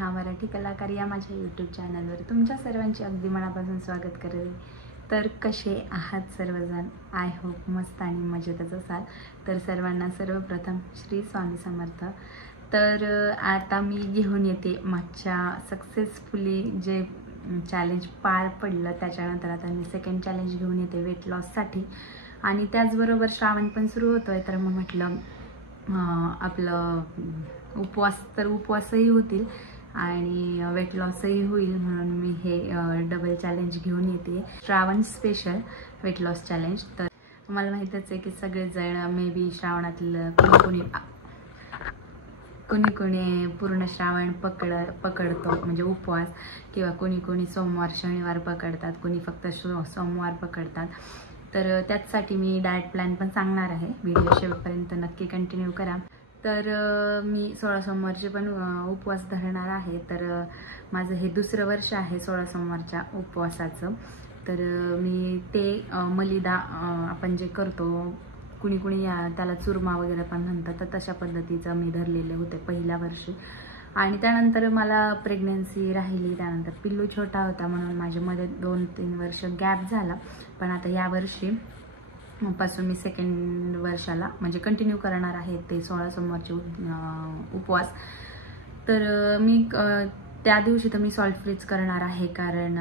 नेहा मराठी कलाकार या माझ्या यूट्यूब चॅनलवर तुमच्या सर्वांचे अगदी मनापासून स्वागत करते। तर कसे आहात सर्वजण? आय होप मस्त आणि मजेतच असाल। तर सर्वांना सर्वप्रथम श्री स्वामी समर्थ। तर आता मी घेऊन येते मागच्या सक्सेसफुली जे चॅलेंज पार पडलं त्याच्यानंतर आता मी सेकंड चॅलेंज घेऊन येते वेट लॉससाठी। आणि त्याचबरोबर श्रावण पण सुरू होतोय, तर मग म्हटलं आपलं उपवासही होतील आणि वेट लॉसही होईल, म्हणून मी हे डबल चॅलेंज घेऊन येते, Shravan special weight loss challenge. तर मला माहीतच आहे की सगळेजण मे बी श्रावणातलं कोणी पूर्ण श्रावण पकडतो म्हणजे उपवास, किंवा कोणी सोमवार शनिवार पकडतात, कोणी फक्त सोमवार पकडतात। तर त्याचसाठी मी डाएट प्लॅन पण सांगणार आहे, व्हिडिओ शेवटपर्यंत नक्की कंटिन्यू करा। तर मी 16 सोमवारचे पण उपवास धरणार आहे। तर माझं हे दुसरं वर्ष आहे 16 सोमवारच्या उपवासाचं। तर मी ते मलिदा आपण जे करतो, कुणी त्याला चुरमा वगैरे पण म्हणतात, तर तशा पद्धतीचं मी धरलेले होते पहिल्या वर्षी। आणि त्यानंतर मला प्रेग्नन्सी राहिली, त्यानंतर पिल्लू छोटा होता म्हणून माझ्यामध्ये 2-3 वर्ष गॅप झाला। पण आता या वर्षी पासून मी सेकंड वर्षाला म्हणजे कंटिन्यू करणार आहे ते 16 सोमवारचे उपवास। तर मी त्या दिवशी तर मी सॉल्ट फ्रीच करणार आहे, कारण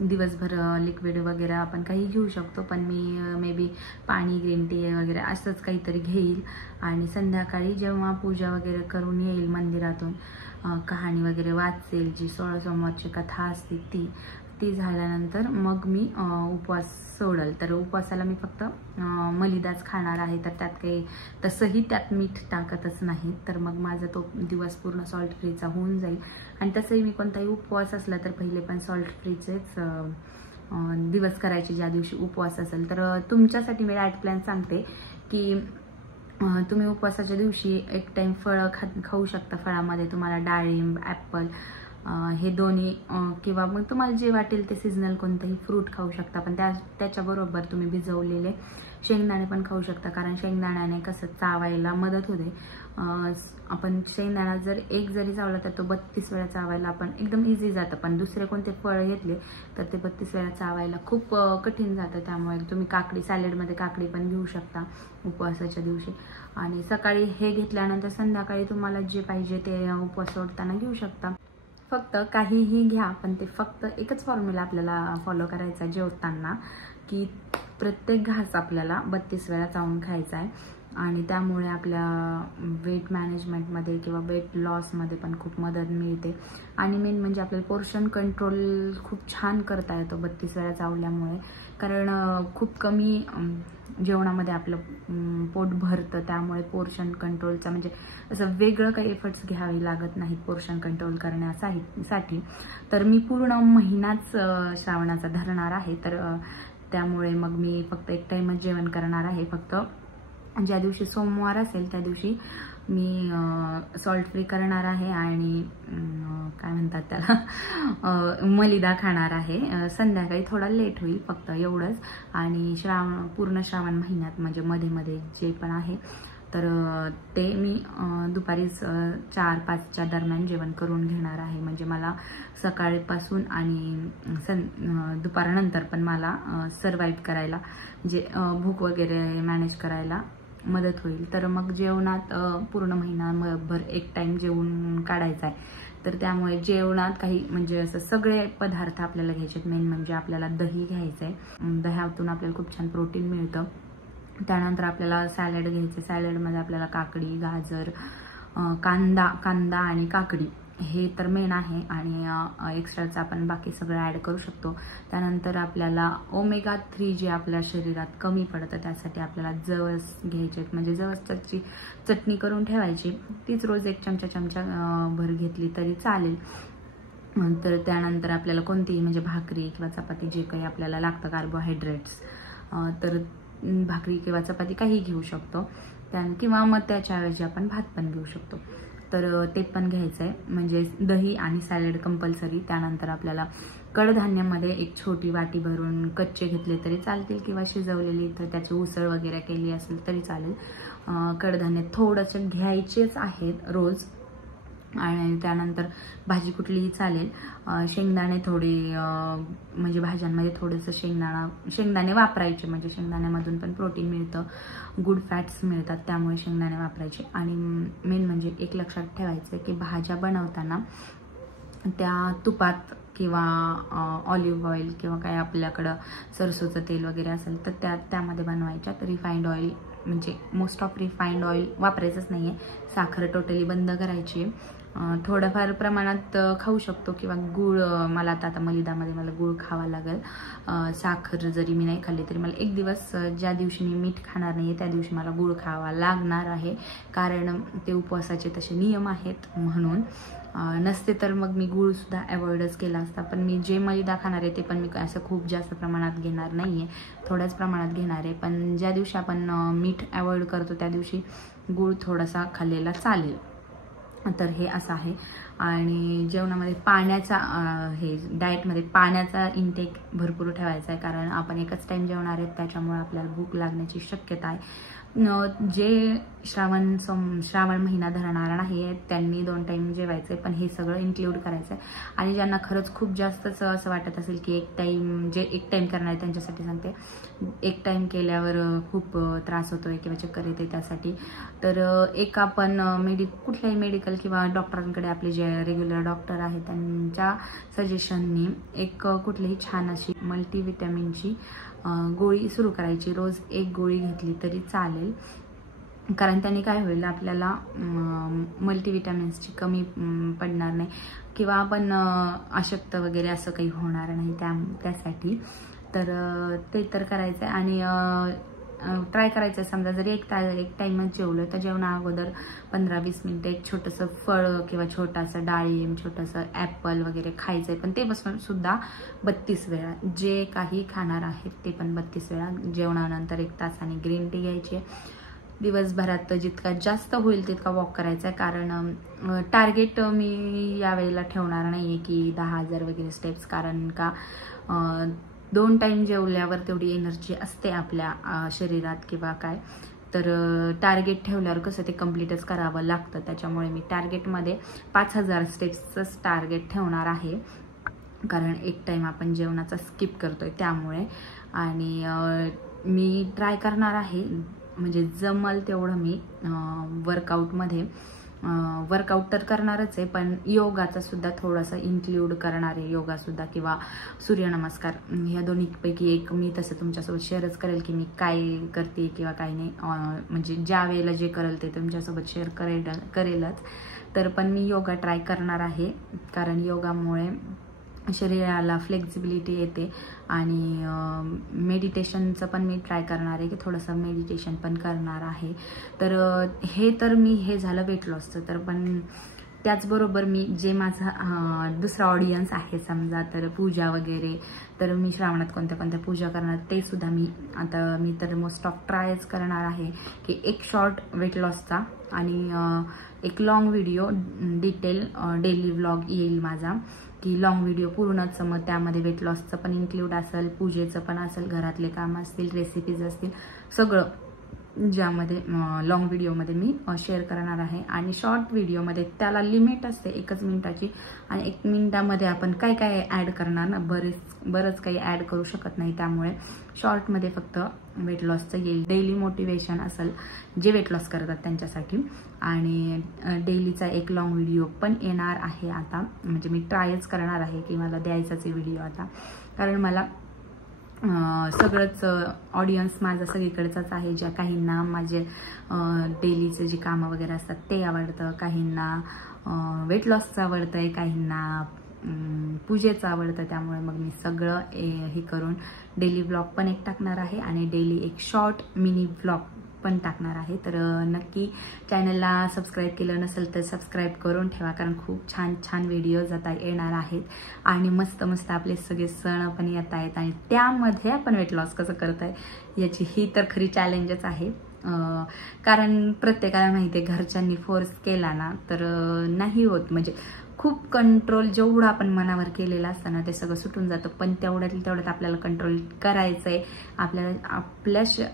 दिवसभर लिक्विड वगैरे आपण काही घेऊ शकतो, पण मी मे बी पाणी ग्रीन टी वगैरे असंच काहीतरी घेईल। आणि संध्याकाळी जेव्हा पूजा वगैरे करून येईल मंदिरातून, कहाणी वगैरे वाचेल, जी 16 सोमवारची कथा असते ती झाल्यानंतर मग मी उपवास सोडल। तर उपवासाला मी फक्त मलिदाच खाणार आहे, तर त्यात काही तसंही त्यात मीठ टाकतच नाही। तर मग माझा तो दिवस पूर्ण सॉल्ट फ्रीचा होऊन जाईल। आणि तसंही मी कोणताही उपवास असला तर पहिले पण सॉल्ट फ्रीचेच दिवस करायचे ज्या दिवशी उपवास असेल। तर तुमच्यासाठी मी डाएट प्लॅन सांगते की तुम्ही उपवासाच्या दिवशी एक टाइम फळं खाऊ शकता। फळामध्ये तुम्हाला डाळिंब, ॲपल हे दोन्ही, किंवा मग तुम्हाला जे वाटेल ते सीजनल कोणतंही फ्रूट खाऊ शकता। पण त्याच्याबरोबर तुम्ही भिजवलेले शेंगदाणे पण खाऊ शकता, कारण शेंगदाण्याने कसं चावायला मदत होते। आपण शेंगदाणा जर एक जरी चावला तर तो 32 वेळा चावायला आपण एकदम इझी जातं, पण दुसरे कोणते फळ घेतले तर ते 32 वेळा चावायला खूप कठीण जातं। त्यामुळे तुम्ही काकडी, सॅलेडमध्ये काकडी पण घेऊ शकता उपवासाच्या दिवशी। आणि सकाळी हे घेतल्यानंतर संध्याकाळी तुम्हाला जे पाहिजे ते उपवास सोडताना घेऊ शकता। फक्त काहीही घ्या, पण ते फक्त एकच फॉर्म्युला आपल्याला फॉलो करायचा जेवताना, की प्रत्येक घास आपल्याला 32 वेळा चावून खायचा आहे। आणि त्यामुळे आपल्या वेट मॅनेजमेंटमध्ये किंवा वेट लॉसमध्ये पण खूप मदत मिळते। आणि मेन म्हणजे आपल्याला पोर्शन कंट्रोल खूप छान करता येतो 32 वेळा चावल्यामुळे, कारण खूप कमी जेवणामध्ये आपलं पोट भरतं। त्यामुळे पोर्शन कंट्रोलचा म्हणजे असं वेगळं काही एफर्ट्स घ्यावे लागत नाहीत पोर्शन कंट्रोल करण्यासाठी। तर मी पूर्ण महिनाच श्रावणाचा धरणार आहे, तर त्यामुळे मग मी फक्त एक टाइमच जेवण करणार आहे। फक्त ज्या दिवशी सोमवार असेल त्या दिवशी मी सॉल्ट फ्री करणार आहे आणि काय म्हणतात त्याला मलिदा खाणार आहे। संध्याकाळी थोडा लेट होईल, फक्त एवढंच। आणि पूर्ण श्रावण महिन्यात म्हणजे मध्ये जे पण आहे तर ते मी दुपारीच 4-5च्या दरम्यान जेवण करून घेणार आहे। म्हणजे मला सकाळपासून आणि दुपारनंतर पण मला सर्वाइव्ह करायला, म्हणजे भूक वगैरे मॅनेज करायला मदत होईल। तर मग जेवणात पूर्ण महिनाभर एक टाइम जेवून काढायचा आहे। तर त्यामुळे जेवणात काही म्हणजे असं सगळे पदार्थ आपल्याला घ्यायचे। मेन म्हणजे आपल्याला दही घ्यायचं आहे, दह्यातून आपल्याला खूप छान प्रोटीन मिळतं। त्यानंतर आपल्याला सॅलड घ्यायचं, सॅलडमध्ये आपल्याला काकडी, गाजर, कांदा आणि काकडी हे तर मेन आहे। आणि एक्स्ट्राचं आपण बाकी सगळं ॲड करू शकतो। त्यानंतर आपल्याला ओमेगा 3 जे आपल्या शरीरात कमी पडतं त्यासाठी आपल्याला जवस घ्यायचे, म्हणजे जवसची चटणी करून ठेवायची, तीच रोज 1 चमचा भर घेतली तरी चालेल। तर त्यानंतर आपल्याला कोणतीही म्हणजे भाकरी किंवा चपाती जे काही आपल्याला लागतं कार्बोहायड्रेट्स, तर भाकरी किंवा चपाती काही घेऊ शकतो, किंवा मग त्याच्याऐवजी आपण भात पण घेऊ शकतो। तर ते पण घ्यायचं आहे, म्हणजे दही आणि सॅलड कंपल्सरी। त्यानंतर आपल्याला कडधान्यामध्ये एक छोटी वाटी भरून कच्चे घेतले तरी चालतील, किंवा शिजवलेली तर त्याची उसळ वगैरे केली असेल तरी चालेल। कडधान्य थोडंसं घ्यायचेच आहेत रोज, आणि त्यानंतर भाजी कुठलीही चालेल, शेंगदाणे थोडे म्हणजे भाज्यांमध्ये थोडंसं शेंगदाणे वापरायचे, म्हणजे शेंगदाण्यामधून पण प्रोटीन मिळतं, गुड फॅट्स मिळतात, त्यामुळे शेंगदाणे वापरायचे. आणि मेन म्हणजे एक लक्षात ठेवायचं की भाज्या बनवताना त्या तुपात किंवा ऑलिव्ह ऑइल किंवा काय आपल्याकडं सरसोचं तेल वगैरे असेल तर त्यामध्ये बनवायच्या. तर रिफाईंड ऑइल म्हणजे मोस्ट ऑफ रिफाईंड ऑइल वापरायचंच नाही आहे. साखर टोटली बंद करायची. थोडंफार प्रमाणात खाऊ शकतो किंवा गूळ, मला आता मलिदामध्ये मला गूळ खावा लागेल. साखर जरी मी नाही खाल्ली तरी मला एक दिवस, ज्या दिवशी मी मीठ खाणार नाही त्या दिवशी मला गूळ खावा लागणार आहे, कारण ते उपवासाचे तसे नियम आहेत म्हणून. नसते तर मग मी गूळ सुद्धा अवॉइडच केला असता. पण मी जे मलिदा खाणार आहे ते पण मी असं खूप जास्त प्रमाणात घेणार नाही आहे, थोड्याच प्रमाणात घेणार आहे. पण ज्या दिवशी आपण मीठ अवॉइड करतो त्या दिवशी गूळ थोडासा खाल्लेला चालेल. तर हे असं आहे. आणि जेवणामध्ये पाण्याचा, हे डाएटमध्ये पाण्याचा इंटेक भरपूर ठेवायचा आहे, कारण आपण एकच टाईम जेवणार आहेत, त्याच्यामुळे आपल्याला भूक लागण्याची शक्यता आहे. जे श्रावण महिना धरणारा नाही त्यांनी 2 टाईम जेवायचं आहे, पण हे सगळं इन्क्लूड करायचं आहे. आणि ज्यांना खरंच खूप जास्तच असं वाटत असेल की एक टाईम करणार आहे त्यांच्यासाठी सांगते, एक टाईम केल्यावर खूप त्रास होतोय किंवा चक्कर येते त्यासाठी, तर एक आपण कुठल्याही मेडिकल किंवा डॉक्टरांकडे आपले जे रेग्युलर डॉक्टर आहेत त्यांच्या सजेशननी एक कुठलीही छान अशी मल्टीव्हिटॅमिनची गोळी सुरू करायची. रोज 1 गोळी घेतली तरी चालेल, कारण त्याने काय होईल, आपल्याला मल्टीव्हिटॅमिन्सची कमी पडणार नाही किंवा आपण अशक्त वगैरे असं काही होणार नाही त्यासाठी. तर ते तर करायचं आहे. आणि ट्राय करायचं आहे, समजा जरी एक टाईमच जेवलं तर जेवणा अगोदर 15-20 मिनिटं एक छोटंसं फळ किंवा छोटासा डाळिंब, छोटंसं ॲपल वगैरे खायचं आहे. पण ते बसून सुद्धा 32 वेळा, जे काही खाणार आहेत ते पण 32 वेळा. जेवणानंतर 1 तासाने ग्रीन टी घ्यायची आहे. दिवसभरात जितका जास्त होईल तितका वॉक करायचा आहे, कारण टार्गेट मी यावेळेला ठेवणार नाही आहे की 10,000 वगैरे स्टेप्स, कारण का 2 टाईम जेवल्यावर तेवढी एनर्जी असते आपल्या शरीरात किंवा काय, तर टार्गेट ठेवल्यावर कसं ते कम्प्लीटच करावं लागतं. त्याच्यामुळे मी टार्गेटमध्ये 5,000 स्टेप्सचंच टार्गेट ठेवणार आहे, कारण एक टाईम आपण जेवणाचा स्किप करतोय त्यामुळे. आणि मी ट्राय करणार आहे, म्हणजे जमल तेवढं मी वर्कआउट तर करणारच आहे, पण योगाचा सुद्धा थोडासा इन्क्लूड करणार आहे. योगासुद्धा किंवा सूर्यनमस्कार, ह्या दोन्हीपैकी एक मी तसं तुमच्यासोबत शेअरच करेल की मी काय करते किंवा काय नाही. म्हणजे ज्या वेळेला जे करेल ते तुमच्यासोबत शेअर करेलच. तर पण मी योगा ट्राय करणार आहे, कारण योगामुळे शरीराला फ्लेक्झिबिलिटी येते. आणि मेडिटेशनचं पण मी ट्राय करणार आहे की थोडंसं मेडिटेशन पण करणार आहे. तर हे झालं वेट लॉसचं. तर पण त्याचबरोबर मी जे माझा दुसरा ऑडियन्स आहे समजा, तर पूजा वगैरे, तर मी श्रावणात कोणत्या पूजा करणार ते सुद्धा मी तर मोस्ट ऑफ ट्रायच करणार आहे की एक शॉर्ट वेट लॉसचा आणि एक long video detail daily vlog येईल माझा, की लॉंग व्हिडिओ पूर्णच, मग त्यामध्ये वेट लॉसचं पण इन्क्लूड असेल, पूजेचं पण असेल, घरातले काम असतील, रेसिपीज असतील, सगळं ज्यामध्ये लॉंग व्हिडिओमध्ये मी शेअर करणार आहे. आणि शॉर्ट व्हिडिओमध्ये त्याला लिमिट असते 1 मिनिटाची, आणि 1 मिनिटामध्ये आपण काय काय ॲड करणार ना, बरंच काही ॲड करू शकत नाही. त्यामुळे शॉर्टमध्ये फक्त वेट लॉसचं येईल. डेली मोटिवेशन असेल जे वेट लॉस करतात त्यांच्यासाठी, आणि डेलीचा एक लॉंग व्हिडिओ पण येणार आहे आता. म्हणजे मी ट्रायच करणार आहे की मला द्यायचाच आहे व्हिडिओ आता, कारण मला सगळंच ऑडियन्स माझा सगळीकडचाच आहे. ज्या काहींना माझे डेलीचे जे कामं वगैरे असतात ते आवडतं, काहींना वेट लॉसचं आवडतं आहे, काहींना पूजेचं आवडतं. त्यामुळे मग मी सगळं हे करून डेली व्लॉग पण एक टाकणार आहे आणि डेली एक शॉर्ट मिनी व्लॉग पण टाकणार आहे. तर नक्की चॅनलला सबस्क्राईब केलं नसेल तर सबस्क्राईब करून ठेवा, कारण खूप छान छान व्हिडिओज आता येणार आहेत आणि मस्त मस्त आपले सगळे सण पण येत आहेत, आणि त्यामध्ये आपण वेट लॉस कसं करताय याची ही तर खरी चॅलेंजच आहे. कारण प्रत्येकाला माहिती आहे घरच्यांनी फोर्स केला ना तर नाही होत. म्हणजे खूप कंट्रोल जेवढं आपण मनावर केलेलं असतं ना ते सगळं सुटून जातं, पण तेवढ्यात आपल्याला कंट्रोल करायचं आहे. आपल्या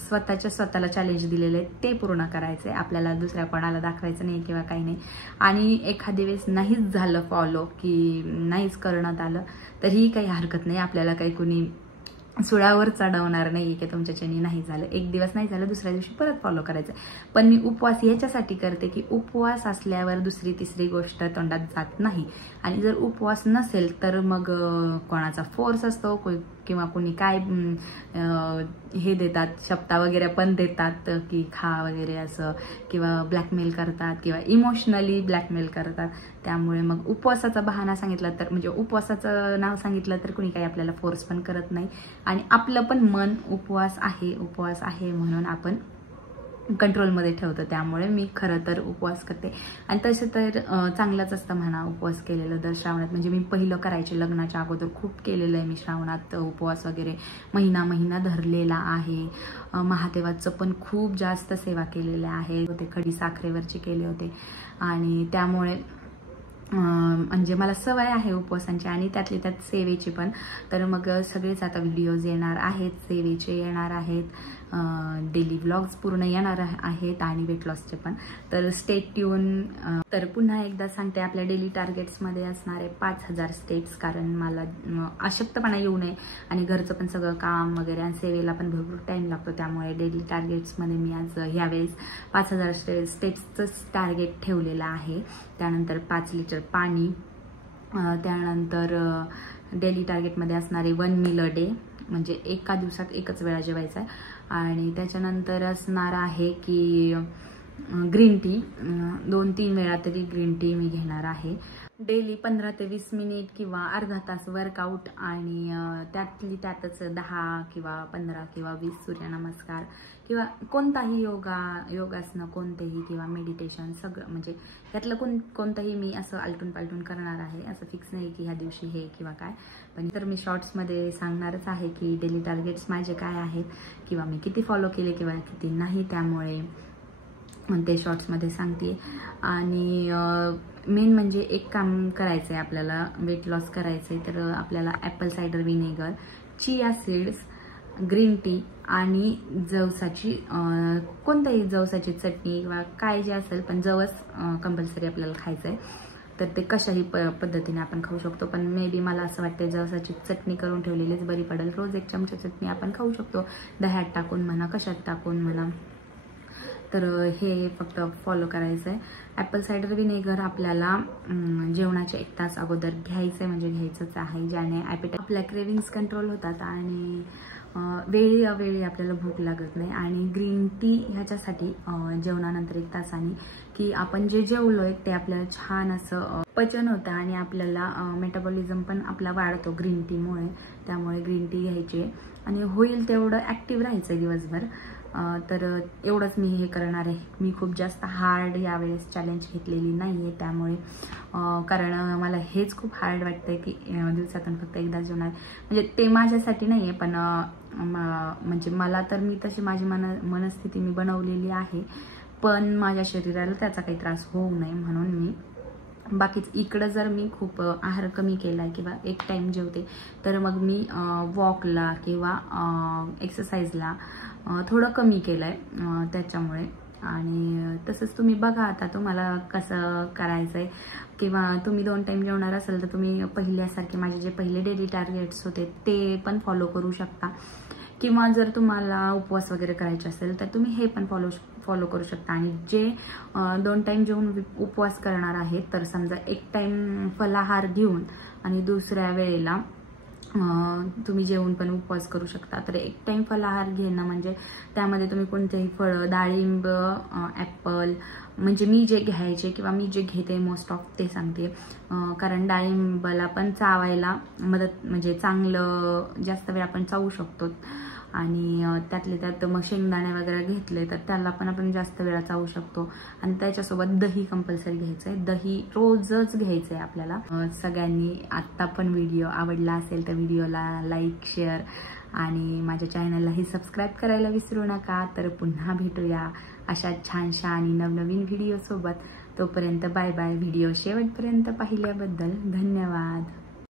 स्वतःला चॅलेंज दिलेले आहे ते पूर्ण करायचे, आपल्याला दुसऱ्या कोणाला दाखवायचं नाही किंवा काही नाही. आणि एखाद्या वेळेस नाहीच झालं फॉलो, की नाहीच करण्यात आलं, तरीही काही हरकत नाही. आपल्याला काही कुणी सुळावर चढवणार नाही की तुमच्याच्यानी नाही झालं. एक दिवस नाही झालं, दुसऱ्या दिवशी परत फॉलो करायचं. पण मी उपवास याच्यासाठी करते की उपवास असल्यावर दुसरी तिसरी गोष्ट तोंडात जात नाही. आणि जर उपवास नसेल तर मग कोणाचा फोर्स असतो किंवा कोणी काय हे देतात, शब्दा वगैरे पण देतात की खा वगैरे असं, किंवा ब्लॅकमेल करतात किंवा इमोशनली ब्लॅकमेल करतात. त्यामुळे मग उपवासाचा बहाणा सांगितला तर, म्हणजे उपवासाचं नाव सांगितलं तर कोणी काही आपल्याला फोर्स पण करत नाही. आणि आपलं पण मन उपवास आहे म्हणून आपण कंट्रोलमध्ये ठेवतो. त्यामुळे मी खरं तर उपवास करते. आणि तसं तर चांगलंच असतं म्हणा उपवास केलेलं दर श्रावणात. म्हणजे मी पहिलं करायचे, लग्नाच्या अगोदर खूप केलेलं आहे मी श्रावणात उपवास वगैरे, महिना धरलेला आहे. महादेवाचं पण खूप जास्त सेवा केलेल्या आहे. ते खडी साखरेवरचे केले होते. आणि त्यामुळे म्हणजे मला सवय आहे उपवासांची आणि त्यातली त्यात सेवेची पण. तर मग सगळेच आता व्हिडिओज येणार आहेत, सेवेचे येणार आहेत, डेली व्लॉग्स पूर्ण येणार आहेत आणि वेट लॉसचे पण. तर स्टे ट्यून. तर पुन्हा एकदा सांगते, आपल्या डेली टार्गेट्समध्ये असणारे 5000 स्टेप्स, कारण मला अशक्तपणा येऊ नये आणि घरचं पण सगळं काम वगैरे आणि सेवेला पण भरपूर टाईम लागतो. त्यामुळे डेली टार्गेट्समध्ये मी आज ह्यावेळेस 5000 स्टेप्सचंच टार्गेट ठेवलेलं आहे. त्यानंतर 5 लिटर पाणी, त्यानंतर डेली टार्गेटमध्ये असणारे 1 मील अ डे, म्हणजे एका दिवसात एकच वेळा जेवायचा आहे. आणि त्याच्यानंतर असणार आहे की ग्रीन टी, 2-3 वेळा तरी ग्रीन टी मी घेणार आहे. डेली 15 ते 20 मिनिट किंवा अर्धा तास वर्कआउट, आणि त्यातली त्यातच 10 किंवा 15 किंवा 20 सूर्यनमस्कार किंवा कोणताही योगासनं कोणतेही किंवा मेडिटेशन, सगळं म्हणजे त्यातलं कोणतंही मी असं आलटून पालटून करणार आहे. असं फिक्स नाही की ह्या दिवशी हे किंवा काय. पण तर मी शॉर्ट्समध्ये सांगणारच आहे की डेली टार्गेट्स माझे काय आहेत किंवा मी किती फॉलो केले किंवा किती नाही. त्यामुळे ते शॉर्ट्समध्ये सांगते. आणि मेन म्हणजे एक काम करायचं आहे आपल्याला, वेट लॉस करायचं आहे, तर आपल्याला apple cider vinegar, chia seeds, green tea आणि जवसाची, कोणत्याही जवसाची चटणी किंवा काय जे असेल, पण जवस कंपल्सरी आपल्याला खायचं आहे. तर ते कशाही पद्धतीने आपण खाऊ शकतो. पण मे बी मला असं वाटतं जवसाची चटणी करून ठेवलेलीच बरी पडेल. रोज 1 चमचा चटणी आपण खाऊ शकतो, दह्यात टाकून म्हणा, कशात टाकून म्हणा. तर हे फक्त फॉलो करायचं आहे. ॲपल सायडर व्हिनेगर आपल्याला जेवणाच्या 1 तास अगोदर घ्यायचं आहे, म्हणजे घ्यायचंच आहे, ज्याने आपल्या क्रेविंग्स कंट्रोल होतात आणि वेळी अवेळी आपल्याला भूक लागत नाही. आणि ग्रीन टी ह्याच्यासाठी जेवणानंतर 1 तासाने, की आपण जे जेवलोय ते आपल्याला छान असं पचन होतं आणि आपल्याला मेटाबॉलिझम पण आपला वाढतो ग्रीन टीमुळे. त्यामुळे ग्रीन टी घ्यायची आणि होईल तेवढं ॲक्टिव्ह राहायचं दिवसभर. तर एवढंच मी हे करणार आहे. मी खूप जास्त हार्ड यावेळेस चॅलेंज घेतलेली नाही आहे. त्यामुळे कारण मला हेच खूप हार्ड वाटतं आहे की दिवसातून फक्त एकदा जेवणार, म्हणजे ते माझ्यासाठी नाही आहे, पण म्हणजे मला तर मी तशी माझी मनस्थिती मी बनवलेली आहे. पण माझ्या शरीराला त्याचा काही त्रास होऊ नये म्हणून मी बाकीच इकडं जर मी खूप आहार कमी केला किंवा एक टाइम जेवते, तर मग मी वॉकला किंवा एक्सरसाइजला थोडं कमी केलं आहे त्याच्यामुळे. आणि तसंच तुम्ही बघा आता तुम्हाला कसं करायचं आहे, किंवा तुम्ही 2 टाइम जेवणार असेल तर तुम्ही पहिल्यासारखे माझे जे पहिले डेली टार्गेट्स होते ते पण फॉलो करू शकता. किंवा जर तुम्हाला उपवास वगैरे करायचे असेल तर तुम्ही हे पण फॉलो करू शकता. आणि जे 2 टाइम जेवून उपवास करणार आहेत, तर समजा 1 टाइम फलाहार घेऊन आणि दुसऱ्या वेळेला तुम्ही जेवून पण उपवास करू शकता. तर 1 टाइम फलाहार घेणं म्हणजे त्यामध्ये तुम्ही कोणतेही फळं, डाळिंब, ॲपल, म्हणजे मी जे घ्यायचे किंवा मी जे घेते मोस्ट ऑफ ते सांगते. कारण डाळिंबाला पण चावायला मदत, म्हणजे चांगलं जास्त वेळ आपण चावू शकतो. आणि त्यातले त्यात मग शेंगदाणे वगैरे घेतले तर त्याला पण आपण जास्त वेळा चावू शकतो. आणि त्याच्यासोबत दही कंपल्सरी घ्यायचं आहे. दही रोजच घ्यायचं आहे आपल्याला. सगळ्यांनी आत्ता पण व्हिडिओ आवडला असेल तर व्हिडिओला लाईक, शेअर आणि माझ्या चॅनललाही सबस्क्राईब करायला विसरू नका. तर पुन्हा भेटूया अशा छानशा आणि नवनवीन व्हिडिओसोबत. तोपर्यंत बाय बाय. व्हिडिओ शेवटपर्यंत पाहिल्याबद्दल धन्यवाद.